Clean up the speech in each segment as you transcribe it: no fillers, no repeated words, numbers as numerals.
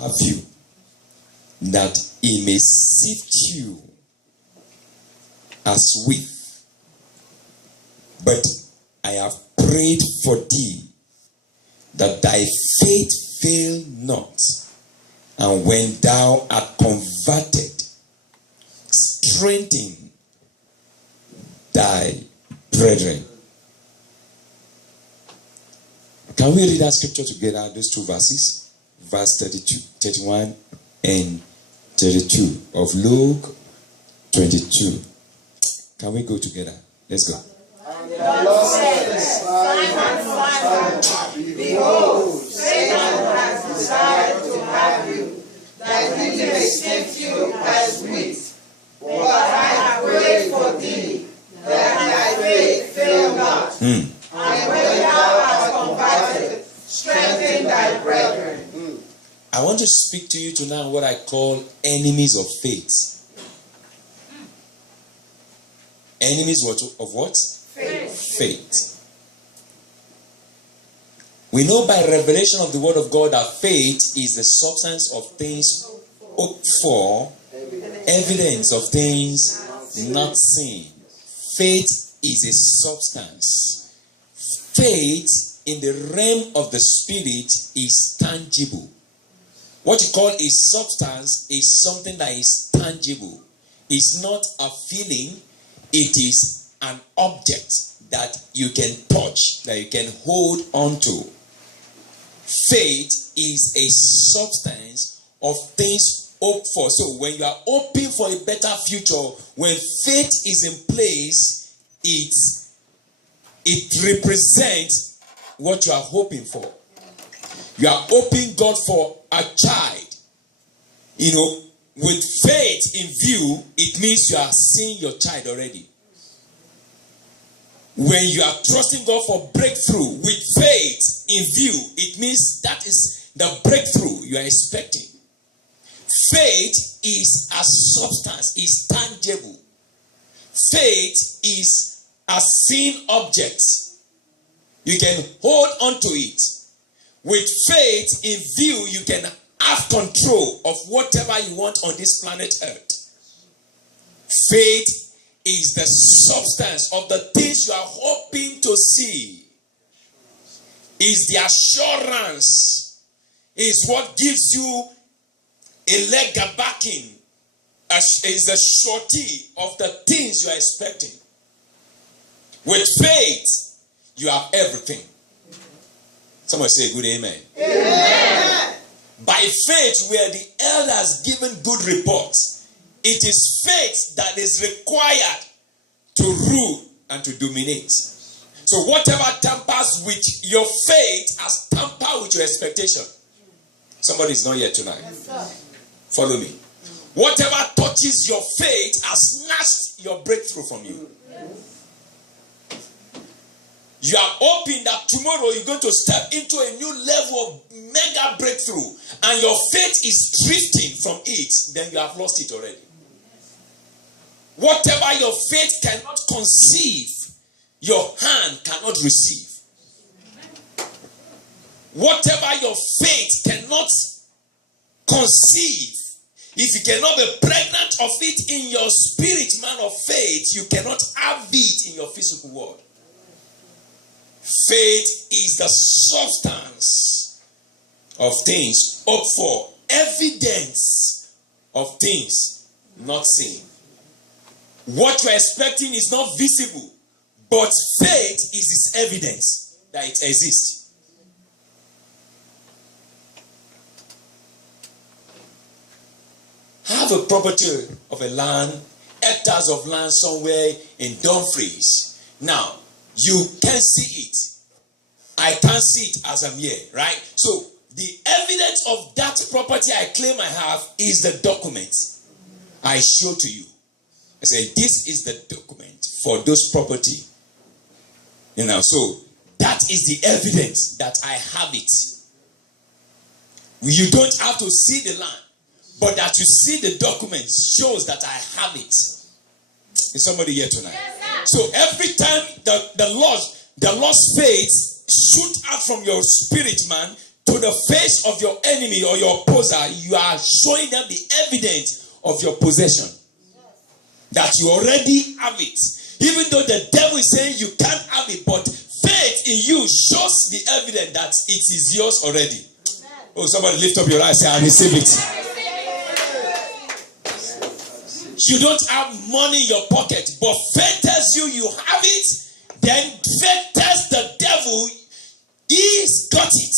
have you, that he may sift you as wheat. But I have prayed for thee, that thy faith fail not, and when thou art converted, strengthen thy brethren. Can we read that scripture together, those two verses? Verse 31 and 32 of Luke 22. Can we go together? Let's go. And the Lord said, Simon, Simon, behold, Satan has desired to have you, that he may sift you as wheat. But I have prayed for thee, that thy faith fail not. And when thou art converted, strengthen thy brethren. I want to speak to you tonight what I call enemies of faith. Enemies of what? Faith. We know by revelation of the word of God that faith is the substance of things hoped for, evidence of things not seen. Faith is a substance. Faith in the realm of the spirit is tangible. What you call a substance is something that is tangible. It's not a feeling, it is an object that you can touch, that you can hold on to. Faith is a substance of things hoped for. So when you are hoping for a better future, when faith is in place, it represents what you are hoping for. You are hoping God for a child. You know, with faith in view, it means you are seeing your child already. When you are trusting God for breakthrough with faith in view, it means that is the breakthrough you are expecting. Faith is a substance, is tangible. Faith is a seen object. You can hold on to it. With faith in view, you can have control of whatever you want on this planet Earth. Faith is the substance of the things you are hoping to see. Is the assurance. Is what gives you a leg backing. Is the surety of the things you are expecting. With faith, you have everything. Someone say a good amen. Amen. By faith, where the elders given good reports, it is faith that is required to rule and to dominate. So whatever tampers with your faith has tampered with your expectation. Somebody is not here tonight. Yes, follow me. Whatever touches your faith has snatched your breakthrough from you. You are hoping that tomorrow you're going to step into a new level of mega breakthrough, and your faith is drifting from it, then you have lost it already. Whatever your faith cannot conceive, your hand cannot receive. Whatever your faith cannot conceive, if you cannot be pregnant of it in your spirit, man of faith, you cannot have it in your physical world. Faith is the substance of things hoped for, evidence of things not seen. What you're expecting is not visible, but faith is its evidence that it exists. Have a property of a land, hectares of land somewhere in Dumfries. Now, you can't see it. I can't see it as I'm here, right? So, the evidence of that property I claim I have is the document I show to you. I say, this is the document for those property. You know, so that is the evidence that I have it. You don't have to see the land, but that you see the document shows that I have it. Is somebody here tonight? Yes, so every time the Lord's faith shoot out from your spirit, man, to the face of your enemy or your opposer, you are showing them the evidence of your possession. That you already have it. Even though the devil is saying you can't have it, but faith in you shows the evidence that it is yours already. Oh, somebody lift up your eyes and say, I receive it. You don't have money in your pocket, but faith tells you you have it. Then faith tells the devil he's got it.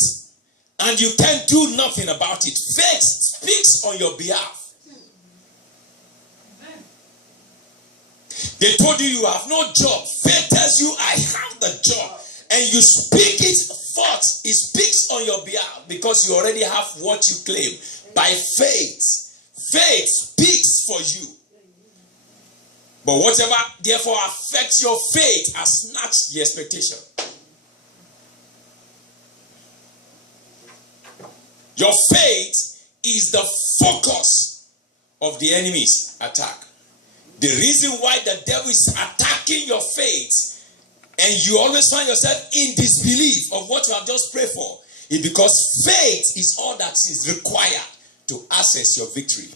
And you can't do nothing about it. Faith speaks on your behalf. They told you you have no job. Faith tells you I have the job. And you speak it forth. It speaks on your behalf because you already have what you claim. By faith. Faith speaks for you. But whatever therefore affects your faith has snatched the expectation. Your faith is the focus of the enemy's attack. The reason why the devil is attacking your faith and you always find yourself in disbelief of what you have just prayed for is because faith is all that is required to access your victory.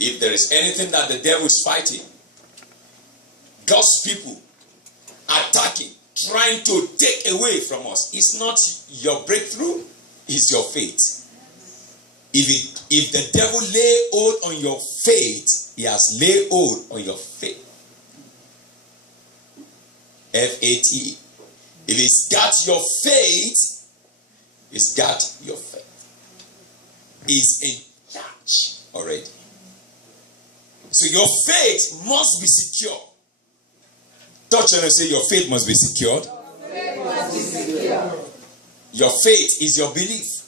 If there is anything that the devil is fighting, God's people attacking, trying to take away from us, it's not your breakthrough, it's your faith. If the devil lay hold on your faith, he has laid hold on your faith. F-A-T. If he's got your faith, he's got your faith. He's in charge already. So your faith must be secure. Touch and say your faith must be secured. Your faith is your belief.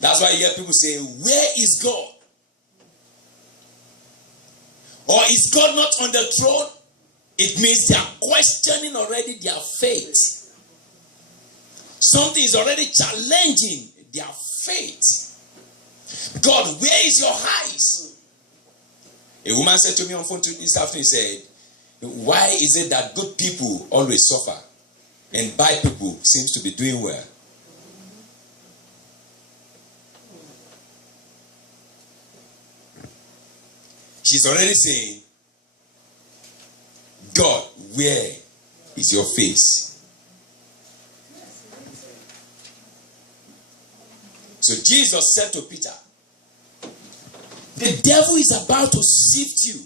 That's why you hear people say, where is God? Or is God not on the throne? It means they are questioning already their faith. Something is already challenging their faith. God, where is your eyes? A woman said to me on phone this afternoon, said, why is it that good people always suffer and bad people seems to be doing well? She's already saying, God, where is your face? So Jesus said to Peter, the devil is about to sift you.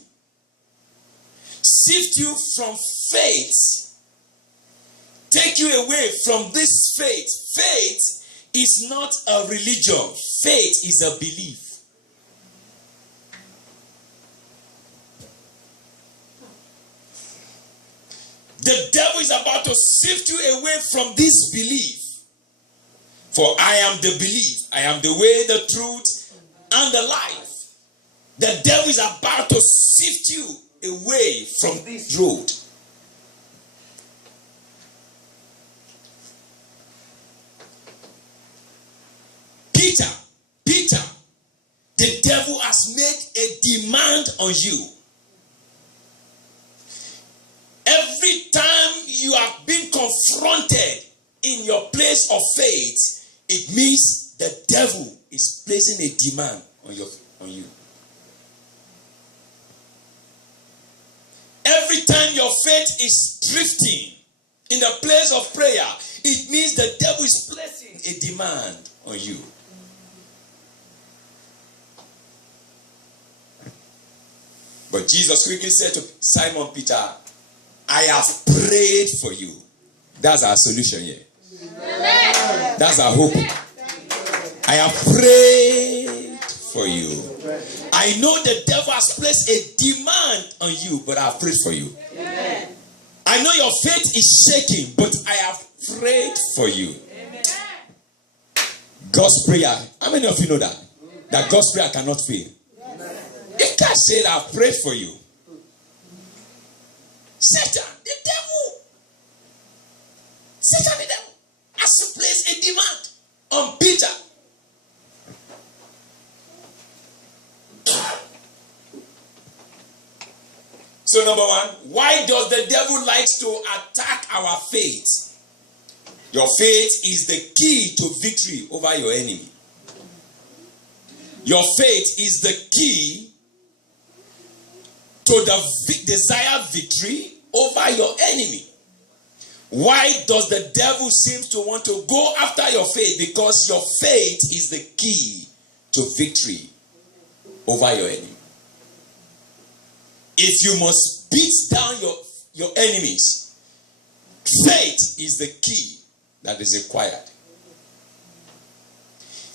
Sift you from faith. Take you away from this faith. Faith is not a religion. Faith is a belief. The devil is about to sift you away from this belief. For I am the belief. I am the way, the truth, and the life. The devil is about to sift you away from this road. Peter, the devil has made a demand on you. Every time you have been confronted in your place of faith, it means the devil is placing a demand on you. Every time your faith is drifting in the place of prayer, it means the devil is placing a demand on you. But Jesus quickly said to Simon Peter, I have prayed for you. That's our solution here. That's our hope. I have prayed for you. I know the devil has placed a demand on you, but I have prayed for you. I know your faith is shaking, but I have prayed for you. God's prayer. How many of you know that? That God's prayer cannot fail. You can't say that I've prayed for you. Satan, the devil, has to place a demand on Peter. So number one, why does the devil likes to attack our faith? Your faith is the key to victory over your enemy. Your faith is the key to the desired victory over your enemy. Why does the devil seem to want to go after your faith? Because your faith is the key to victory over your enemy. If you must beat down your enemies, faith is the key that is required.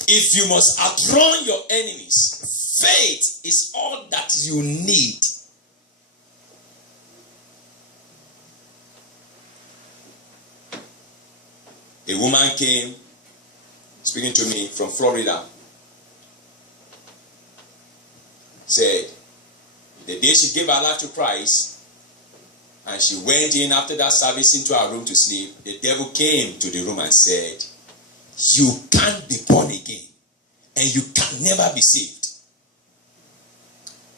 If you must outrun your enemies, faith is all that you need. A woman came speaking to me from Florida. Said the day she gave her life to Christ and she went in after that service into her room to sleep, the devil came to the room and said, you can't be born again and you can never be saved.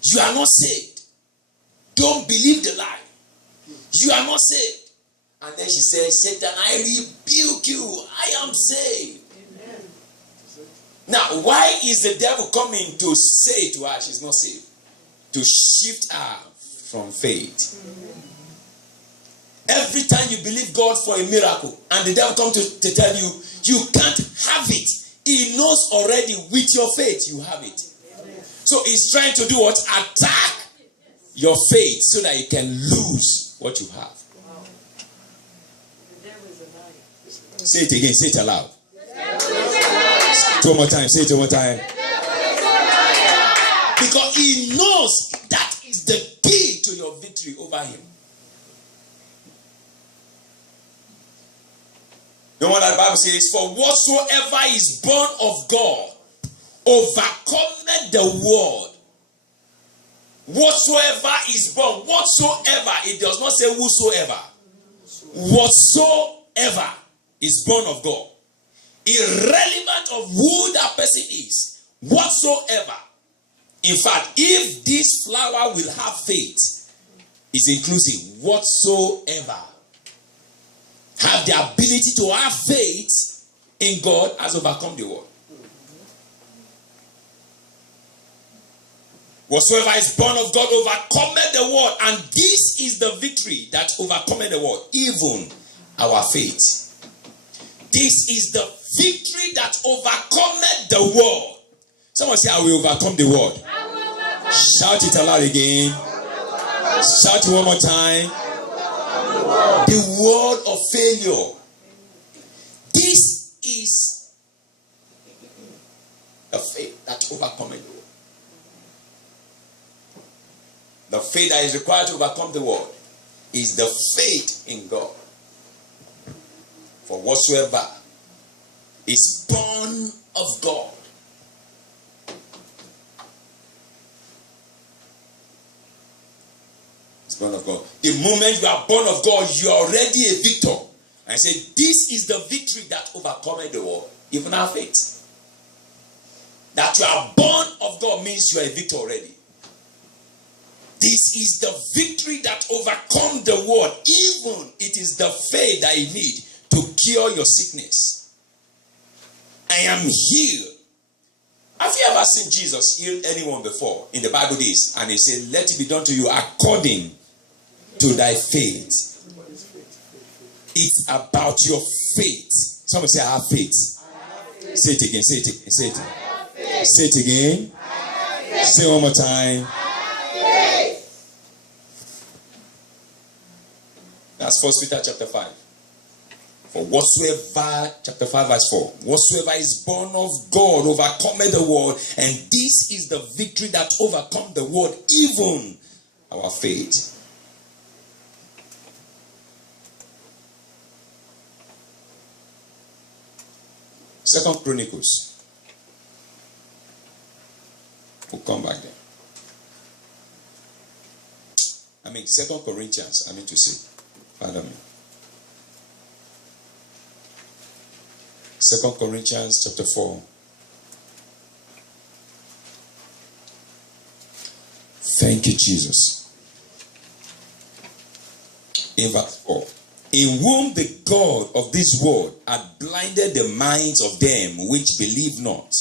You are not saved. Don't believe the lie. You are not saved. And then she said, Satan, I rebuke you. I am saved. Amen. Now, why is the devil coming to say to her she's not saved? To shift her from faith. Amen. Every time you believe God for a miracle and the devil comes to tell you, you can't have it. He knows already with your faith you have it. Amen. So he's trying to do what? Attack your faith so that you can lose what you have. Say it again, say it aloud. Two more times, say it one more time. Because he knows that is the key to your victory over him. You know what the Bible says? For whatsoever is born of God overcometh the world. Whatsoever is born, whatsoever, it does not say whosoever. Whatsoever is born of God. Irrelevant of who that person is. Whatsoever. In fact, if this flower will have faith, is inclusive. Whatsoever. Have the ability to have faith in God has overcome the world. Whatsoever is born of God overcometh the world. And this is the victory that overcometh the world. Even our faith. This is the victory that overcometh the world. Someone say, I will overcome the world. Shout it aloud again. Shout it one more time. The world of failure. This is the faith that overcometh the world. The faith that is required to overcome the world is the faith in God. For whatsoever is born of God. It's born of God. The moment you are born of God, you are already a victor. And I say, this is the victory that overcomes the world. Even our faith. That you are born of God means you are a victor already. This is the victory that overcomes the world. Even it is the faith that you need to cure your sickness. I am healed. Have you ever seen Jesus heal anyone before in the Bible days? And he said, let it be done to you according to thy faith. It's about your faith. Someone say, I have faith. Say it again, say it again, say it again. Say it again. Say it one more time. That's 1 Peter chapter 5. For whatsoever, chapter 5 verse 4, whatsoever is born of God overcometh the world, and this is the victory that overcomes the world, even our faith. Second Chronicles. We'll come back there. Second Corinthians, to say. Pardon me. 2 Corinthians chapter 4. Thank you, Jesus. In verse 4. In whom the God of this world hath blinded the minds of them which believe not,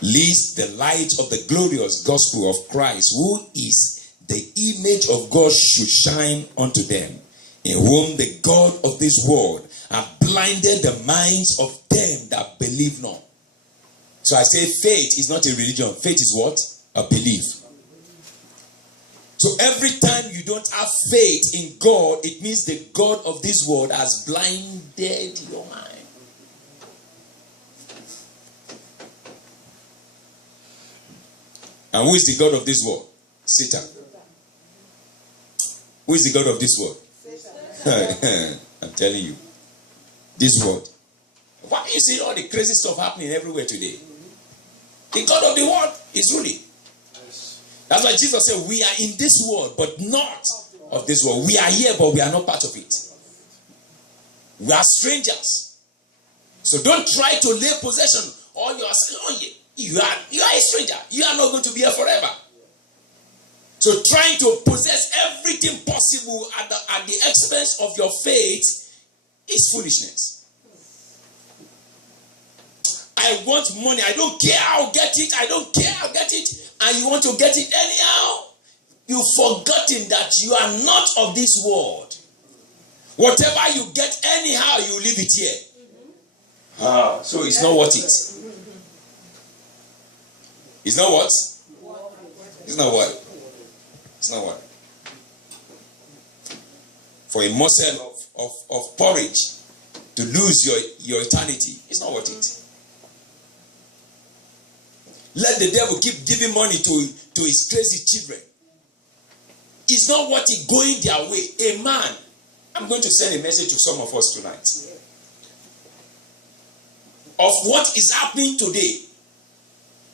lest the light of the glorious gospel of Christ, who is the image of God, should shine unto them. In whom the God of this world hath blinded the minds of them that believe not. So I say faith is not a religion. Faith is what? A belief. So every time you don't have faith in God, it means the God of this world has blinded your mind. And who is the God of this world? Satan. Who is the God of this world? Satan. I'm telling you. This world. Why do you see all the crazy stuff happening everywhere today? The God of the world is ruling. That's why Jesus said, we are in this world, but not of this world. We are here, but we are not part of it. We are strangers. So don't try to lay possession. Or you are saying, oh, you are a stranger. You are not going to be here forever. So trying to possess everything possible at the expense of your faith is foolishness. I want money. I don't care. I'll get it. I don't care. I'll get it. And you want to get it anyhow. You've forgotten that you are not of this world. Whatever you get anyhow, you leave it here. So it's not worth it. It's not what? It's not what? It's not what? For a morsel of porridge to lose your eternity, it's not worth it. Let the devil keep giving money to his crazy children. It's not worth it going their way. A man, I'm going to send a message to some of us tonight. Of what is happening today.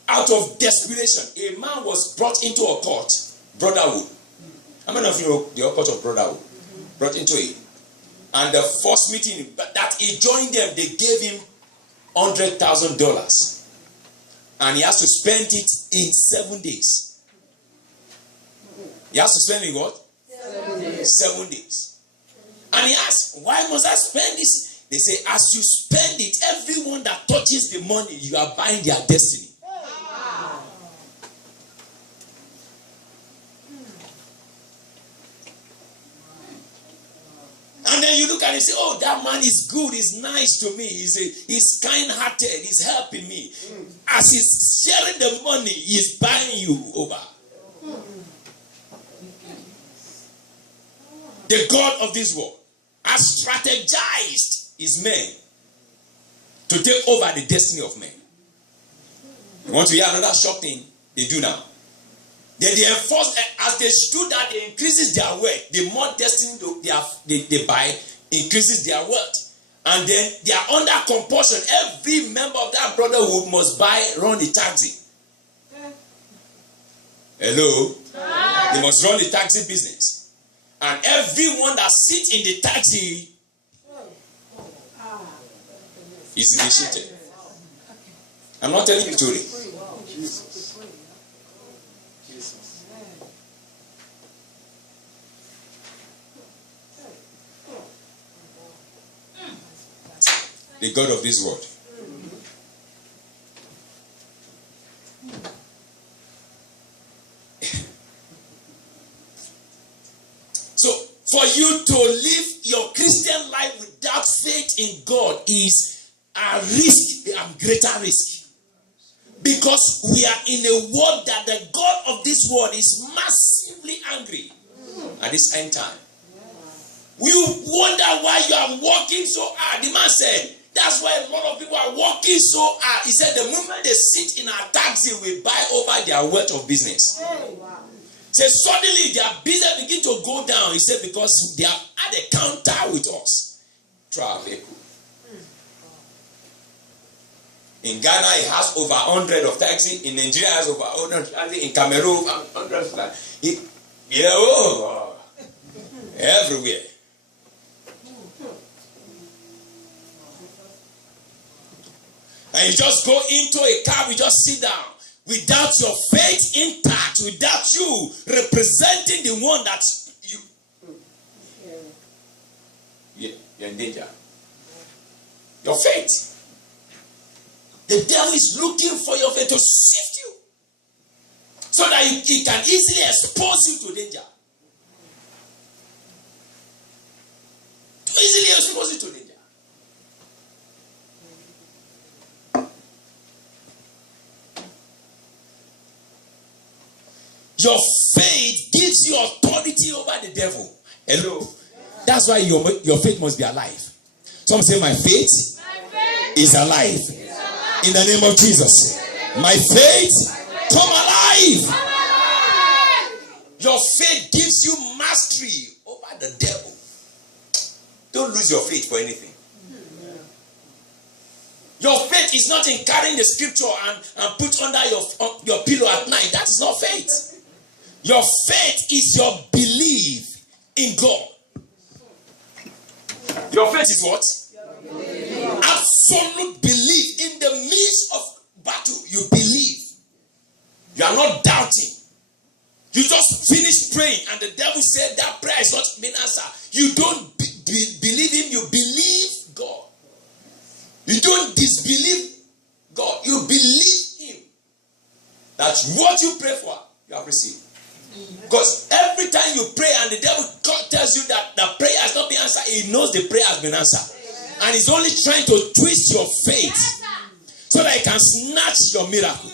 Out of desperation, a man was brought into a court, brotherhood. How many of you know the court of brotherhood? Brought into it. And the first meeting that he joined them, they gave him $100,000. And he has to spend it in 7 days. He has to spend it in what? 7 days. 7 days. And he asked, why must I spend this? They say, as you spend it, everyone that touches the money, you are buying their destiny. And then you look at it and say, oh, that man is good, he's nice to me, he's kind-hearted, he's helping me. As he's sharing the money, he's buying you over. The God of this world has strategized his men to take over the destiny of men. You want to hear another shock thing? They do now. They enforce, as they do that, they increases their wealth. The more destiny they buy, increases their wealth. And then they are under compulsion. Every member of that brotherhood must run a taxi. Hello? They must run the taxi business. And everyone that sits in the taxi is initiated. I'm not telling you a story. The God of this world. So, for you to live your Christian life without faith in God is a risk, a greater risk. Because we are in a world that the God of this world is massively angry at this end time. You wonder why you are working so hard. The man said, that's why a lot of people are working so hard. He said, the moment they sit in a taxi, we buy over their wealth of business. So suddenly their business begin to go down. He said, because they are at the counter with us. Traffic. In Ghana, it has over 100 of taxi. In Nigeria, it has over 100 taxi. In Cameroon, 100 of taxi. Everywhere. And you just go into a car, you just sit down. Without your faith intact, without you representing the one that you... you're in danger. Your faith. The devil is looking for your faith to sift you so that he can easily expose you to danger. To easily expose you to danger. Your faith gives you authority over the devil. Hello. That's why your faith must be alive. Some say my faith is alive. In the name of Jesus. My faith come alive. Your faith gives you mastery over the devil. Don't lose your faith for anything. Your faith is not in carrying the scripture and put under your pillow at night. That is not faith. Your faith is your belief in God. Your faith is what? Absolute belief. In the midst of battle, you believe. You are not doubting. You just finished praying and the devil said that prayer is not been answered. You don't believe him, you believe God. You don't disbelieve God. You believe him. That's what you pray for, you have received. Because every time you pray and the devil tells you that the prayer has not been answered, he knows the prayer has been answered. And he's only trying to twist your faith so that he can snatch your miracle.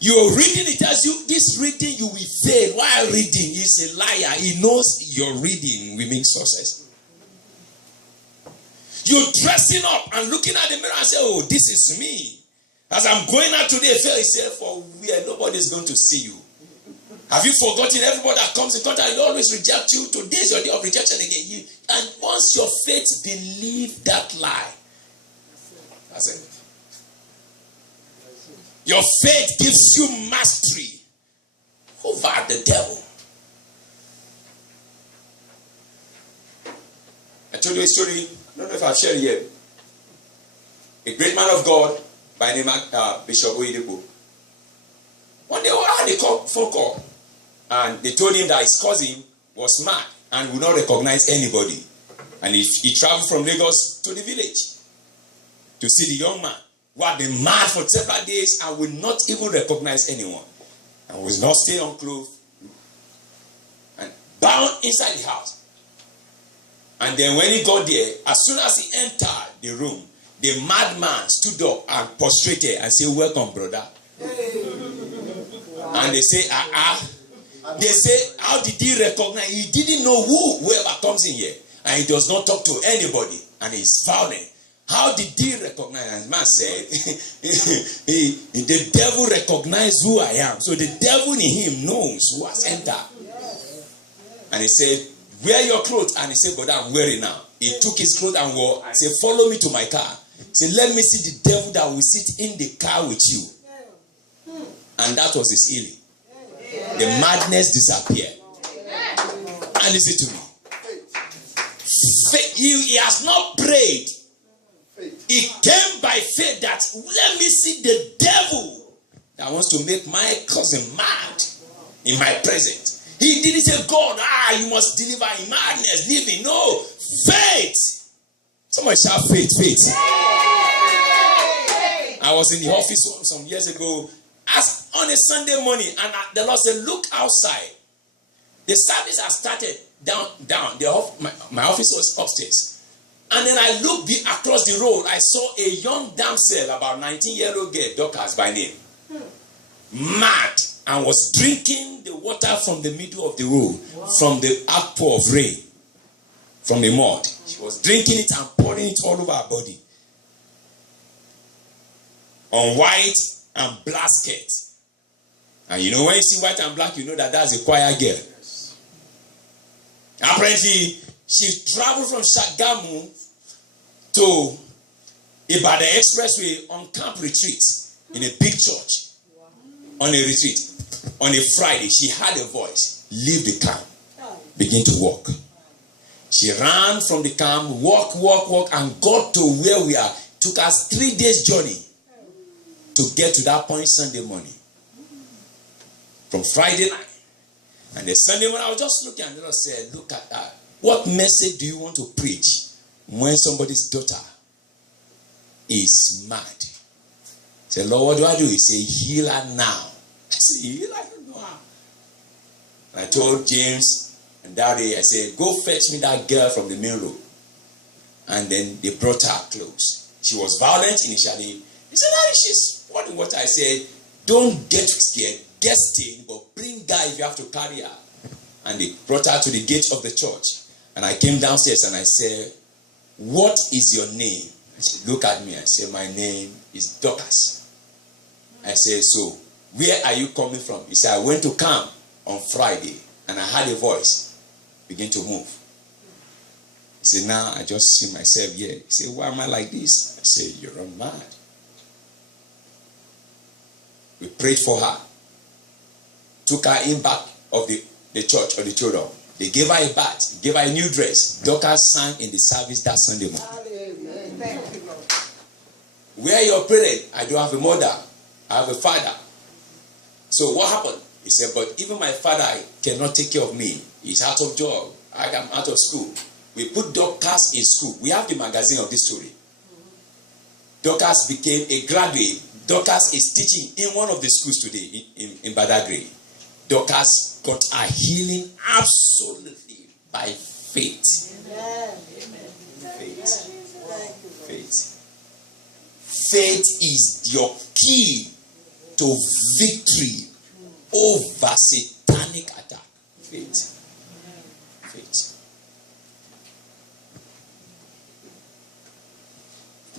You're reading, it tells you this reading you will fail. While reading, he's a liar. He knows your reading will make success. You're dressing up and looking at the mirror and say, oh, this is me. As I'm going out today, fail yourself for where nobody's going to see you. Have you forgotten everybody that comes in contact, you always reject you? Today is your day of rejection again. And once your faith believe that lie, that's it. Your faith gives you mastery over the devil. I told you a story, I don't know if I've shared it yet. A great man of God by the name of Bishop Oyedepo. One day I had a phone call. And they told him that his cousin was mad and would not recognize anybody. And he traveled from Lagos to the village to see the young man who had been mad for several days and would not even recognize anyone. And was not staying on clothes and bound inside the house. And then when he got there, as soon as he entered the room, the madman stood up and prostrated and said, welcome, brother. And they say, They say, how did he recognize? He didn't know whoever comes in here. And he does not talk to anybody. And he's violent. How did he recognize? And the man said, the devil recognized who I am. So the devil in him knows who has entered. And he said, wear your clothes. And he said, but I'm wearing now. He took his clothes and wore. I said, follow me to my car. He said, let me see the devil that will sit in the car with you. And that was his healing. The madness disappeared. And listen to me. He has not prayed. He came by faith that let me see the devil that wants to make my cousin mad in my presence. He didn't say, God, you must deliver in madness, leave me. No, faith. Somebody shout faith, faith. I was in the office some years ago. As on a Sunday morning, and the Lord said, look outside. The service has started down. My office was upstairs. And then I looked across the road. I saw a young damsel, about 19-year-old girl, Dorcas by name, mad, and was drinking the water from the middle of the road, from the outpour of rain, from the mud. She was drinking it and pouring it all over her body. On white and black skirt. And you know, when you see white and black, you know that that's a choir girl. Apparently, she traveled from Shagamu to Ibadan Expressway on camp retreat in a big church. On a retreat. On a Friday, she had a voice. Leave the camp. Begin to walk. She ran from the camp, walk, and got to where we are. Took us 3 days journey to get to that point Sunday morning. From Friday night. And the Sunday morning, I was just looking, and the Lord said, look at that. What message do you want to preach when somebody's daughter is mad, say, Lord, what do I do? He say, heal her now. I say, heal her? I don't know how. And I told James and Daddy, I said, go fetch me that girl from the main road. And then they brought her close. She was violent initially. He said, Daddy, she's wanting water. I said, don't get scared. Get stained, but bring guy if you have to carry her. And they brought her to the gate of the church. And I came downstairs and I said, what is your name? She looked at me and said, my name is Dorcas. I said, so where are you coming from? He said, I went to camp on Friday and I heard a voice begin to move. He said, now I just see myself here. He said, why am I like this? I said, you're mad. We prayed for her. Took her in back of the church auditorium. They gave her a bath, gave her a new dress. Dorcas sang in the service that Sunday morning. Where are your parents? I don't have a mother. I have a father. So what happened? He said, but even my father cannot take care of me. He's out of job. I am out of school. We put Dorcas in school. We have the magazine of this story. Dorcas became a graduate. Dorcas is teaching in one of the schools today in Badagry. Dorcas got a healing absolutely by faith. Amen. Faith. Faith. Faith is your key to victory over satanic attack. Faith. Faith.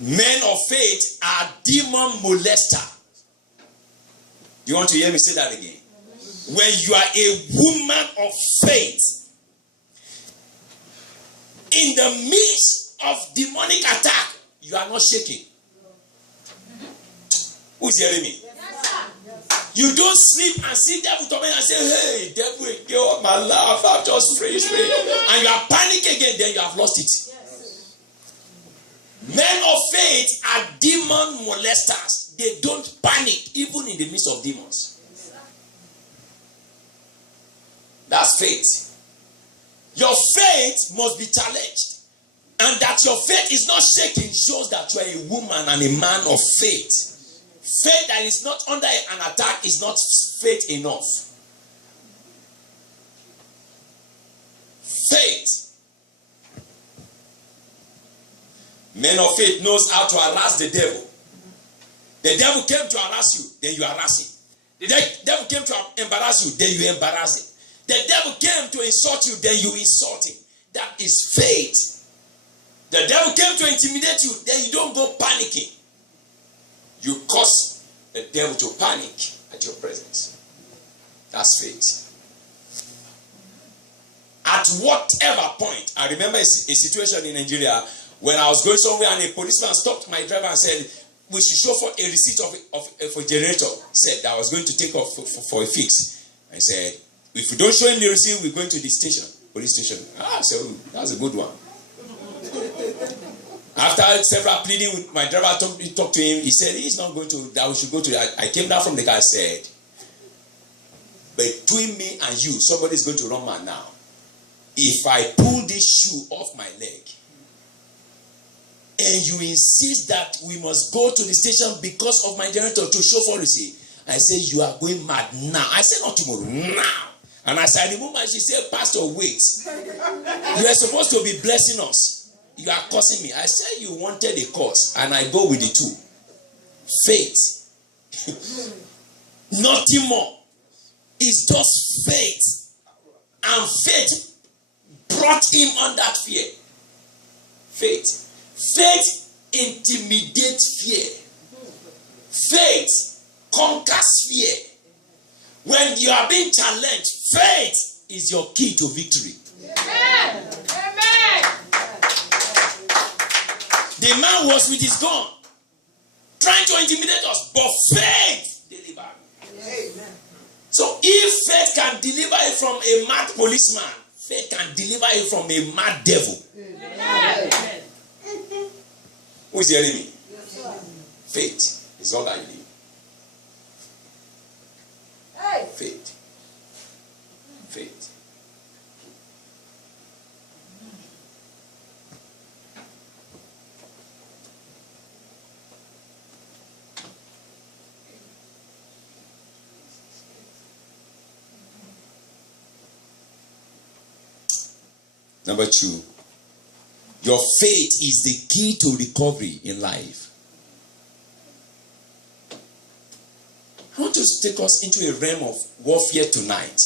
Men of faith are demon molester. Do you want to hear me say that again? When you are a woman of faith, in the midst of demonic attack, you are not shaking. Who's hearing me? You don't sleep and see devil coming and say, hey, devil, get off my life. I've just prayed. And you are panicking again, then you have lost it. Men of faith are demon molesters. They don't panic even in the midst of demons. That's faith. Your faith must be challenged. And that your faith is not shaking shows that you are a woman and a man of faith. Faith that is not under an attack is not faith enough. Faith. Men of faith knows how to harass the devil. The devil came to harass you, then you harass him. The devil came to embarrass you, then you embarrass him. The devil came to insult you, then you insult him. That is faith. The devil came to intimidate you, then you don't go panicking. You cause the devil to panic at your presence. That's faith. At whatever point, I remember a situation in Nigeria when I was going somewhere and a policeman stopped my driver and said, we should show for a receipt of a generator. Said that I was going to take off for a fix. I said, if you don't show him the receipt, we're going to the station, police station. So that's a good one. After several pleading with my driver, talked to him. He said he's not going to, that we should go to that. I came down from the car and said, between me and you, somebody's going to run mad now. If I pull this shoe off my leg, and you insist that we must go to the station because of my generator to show for receipt, I said, you are going mad now. I said, not tomorrow, now. And as I removed my, she said, Pastor, wait. You are supposed to be blessing us. You are cursing me. I said, you wanted a curse, and I go with the two. Faith. Nothing more. It's just faith. And faith brought him on that fear. Faith. Faith intimidates fear. Faith conquers fear. When you are being challenged, faith is your key to victory. Amen. Amen. The man was with his gun, trying to intimidate us, but faith delivered. Amen. So if faith can deliver you from a mad policeman, faith can deliver you from a mad devil. Amen. Amen. Who is hearing me? Faith is all that you need. Faith. Faith. Number 2, your faith is the key to recovery in life. I want to take us into a realm of warfare tonight.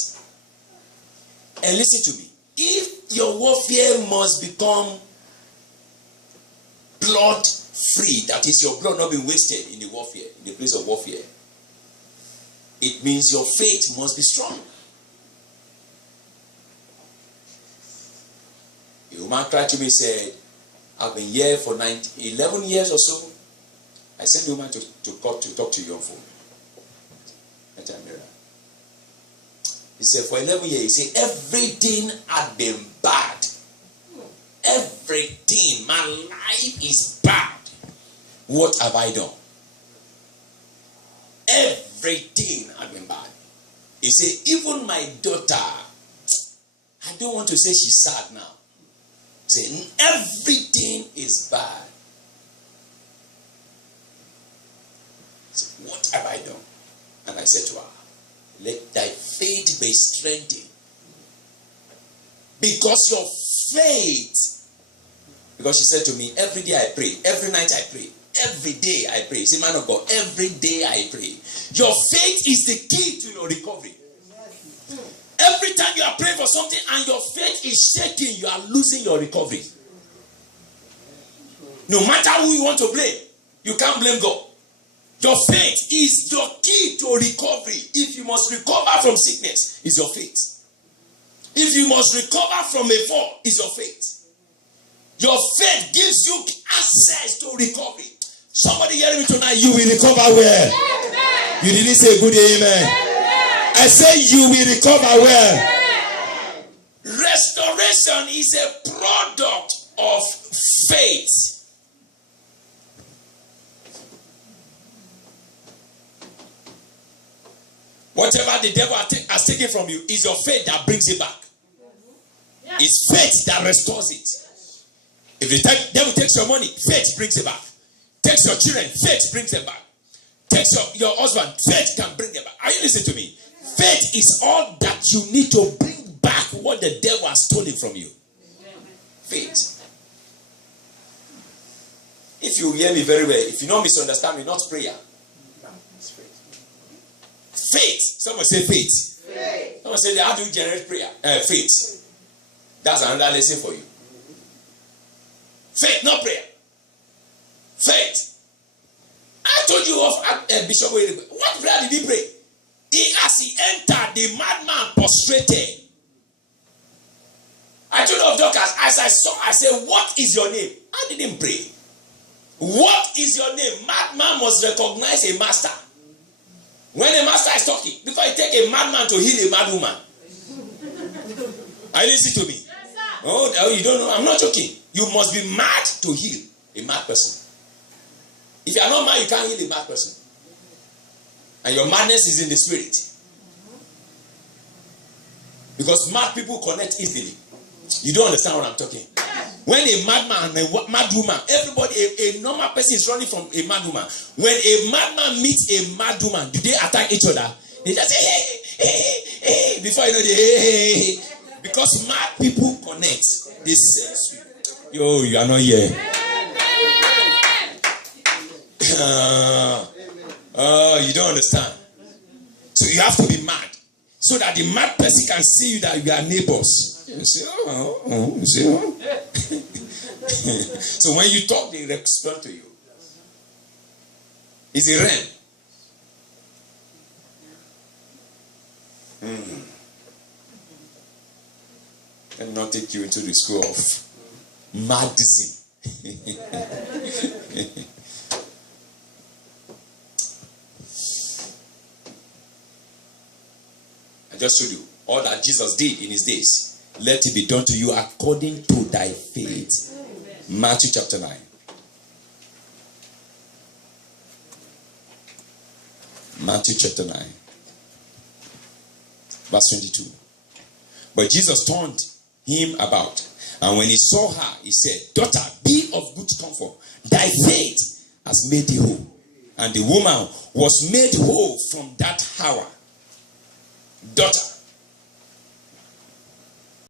And listen to me. If your warfare must become blood free, that is, your blood not being wasted in the warfare, in the place of warfare, it means your faith must be strong. A woman cried to me and said, I've been here for 11 years or so. I sent the woman to talk to you on phone. He said, for 11 years, he said, everything had been bad. Everything. My life is bad. What have I done? Everything had been bad. He said, even my daughter, I don't want to say she's sad now. He said, everything is bad. He said, what have I done? And I said to her, let thy faith be strengthened. Because your faith, because she said to me, every day I pray, every night I pray, every day I pray. Say, man of God, every day I pray. Your faith is the key to your recovery. Every time you are praying for something and your faith is shaking, you are losing your recovery. No matter who you want to blame, you can't blame God. Your faith is your key to recovery. If you must recover from sickness, it's your faith. If you must recover from a fall, it's your faith. Your faith gives you access to recovery. Somebody hearing me tonight, you will recover well. Amen. You didn't say good amen. Amen. I say you will recover well. Amen. Restoration is a product of faith. Whatever the devil has taken from you is your faith that brings it back. It's faith that restores it. If the devil takes your money, faith brings it back. Takes your children, faith brings it back. Takes your husband, faith can bring it back. Are you listening to me? Faith is all that you need to bring back what the devil has stolen from you. Faith. If you hear me very well, if you don't misunderstand me, not prayer. Faith. Someone say faith. Faith. Someone say, how do you generate prayer? Faith. That's another lesson for you. Faith, not prayer. Faith. I told you of Bishop. What prayer did he pray? As he entered, the madman prostrated. I told of Dorcas, as I saw, I said, what is your name? I didn't pray. What is your name? Madman must recognize a master. When a master is talking, before you take a madman to heal a mad woman. Are you listening to me? Yes, sir. Oh, you don't know. I'm not joking. You must be mad to heal a mad person. If you are not mad, you can't heal a mad person. And your madness is in the spirit. Because mad people connect easily. You don't understand what I'm talking. When a madman and a mad woman, everybody, a normal person is running from a mad woman. When a madman meets a mad woman, do they attack each other? They just say, hey, hey, hey, before you know, they hey. Because mad people connect. They sense you. Yo, you are not here. You don't understand. So you have to be mad. So that the mad person can see you that you are neighbors. You say, you say, So when you talk, they respond to you. It's a realm. Let me not take you into the school of madism. I just showed you all that Jesus did in his days. Let it be done to you according to thy faith. Matthew chapter 9. Matthew chapter 9. Verse 22. But Jesus turned him about, and when he saw her, he said, daughter, be of good comfort. Thy faith has made thee whole. And the woman was made whole from that hour. Daughter,